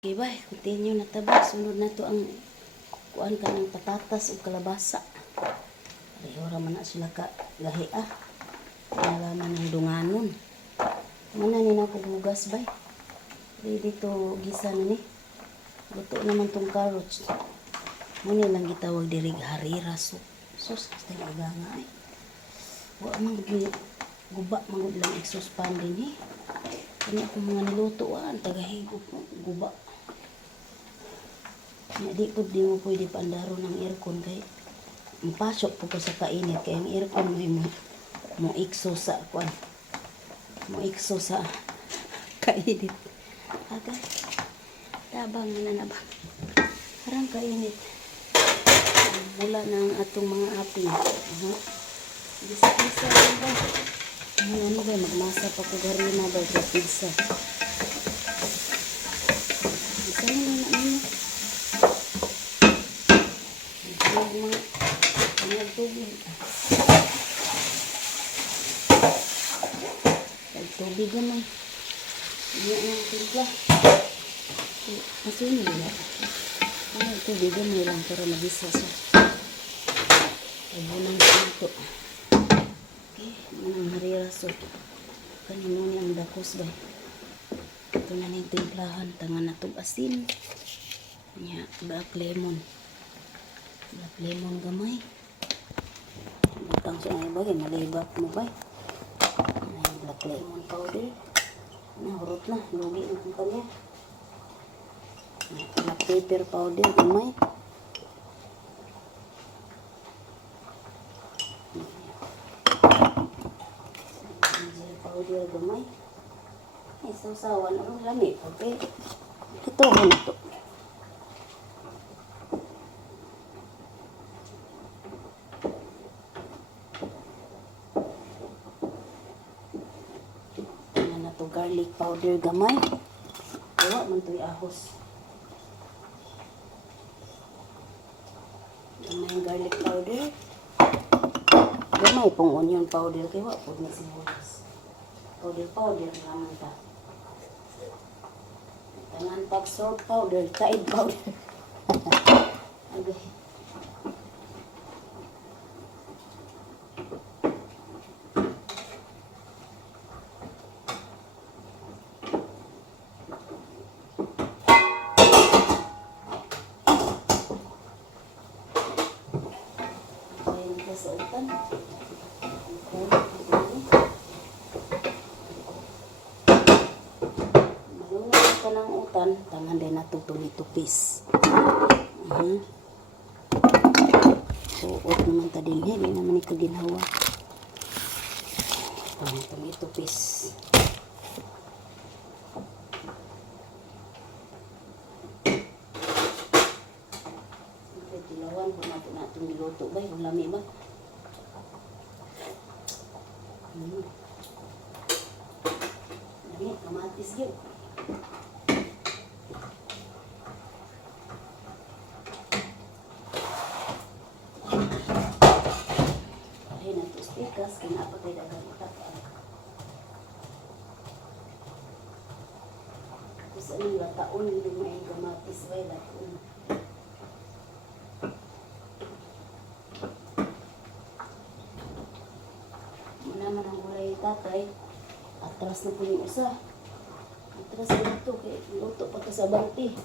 Okay, bye. Continue na taba. Sunod na to ang kuan ka ng patatas o kalabasa. Pareho raman na sila ka gahi Nalaman ng dunganon. Mana ni na hugas bay. Ready to gisa na ni. Luto naman tong carrots. Muna lang gitawag diri harira soup. Sus, basta yung aganga ay. Wa man guba magud lang exhaust pan din eh. Kani ako mga niluto ang tagahigop guba. Di po di mo pwede pandaro ng aircon kay mapasok po ko sa kainit kaya ang aircon mo ikso sa kwan mo ikso sa kainit aga tabang na ba parang kainit mula ng atong mga api bisa-bisa ba ano ba magmasa pa ko garina ba sa pizza isa na niyo mga tubig. Tubig naman. Hindi ang timpla. Masin nila. Ang tubig naman lang para magisa siya. Ayun ang ito. Okay. Manang harira so. Kanino ni ang dakos ba? Ito na ning timplahan. Tangan na itong asin. Black lemon. Black lemon gamay. Butang siya na ibagay. Malibak mo ba? Black lemon powder. Nahurot na. Lugi na ang kanya. Black pepper powder gamay. Ginger powder gamay. Ay, sausawan. Ang lamig. Okay. Ito mo na ito. Garlic powder gamay. Awa man to'y ahos. Gamay garlic powder. Gamay pong onion powder. Kaya wa po na sibulas. Powder naman ta. Tangan pag salt powder. Tide powder. Okay. Sa utan. Malunod ka ng utan, tangan din na itong tumitupis. Suot naman ta din. Hindi naman ikaginhawa. Tumitupis. Dilawan kung natin itong niluto ba? Yung lami ba? Lami, kamatis yun. Ay, nagtustikas. Kinapagay dagang itakaan. Tapos anong lataon, hindi may kamatis ba? Lataon. Naman ang gulay tatay, atras na po yung isa. Atras na ito, kaya luto pa ito sa banti.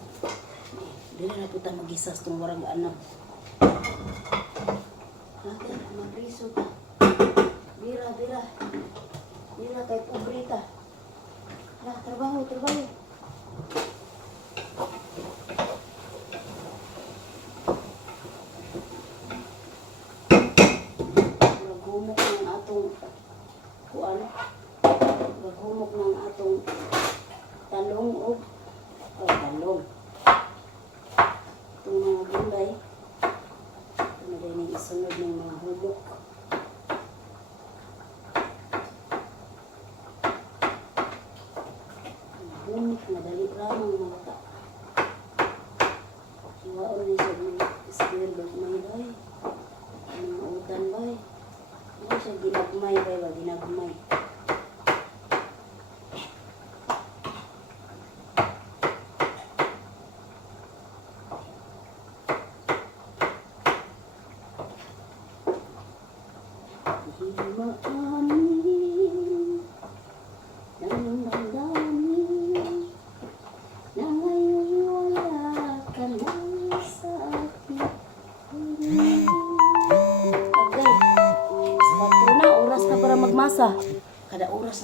Dili na po tayo mag-isas itong warang anam. Natin, mag-riso ta. Bira. Bira kay pobrita. Trabaho. Maghumok ng atong maghumok ng atong talong o talong. Itong mga gulay. Ito na rin yung isunod ng mga humok. Humok maamin ng damdamin na ngayon wala ka na sa akin. Agay, 4 na, oras na para magmasa. Kada oras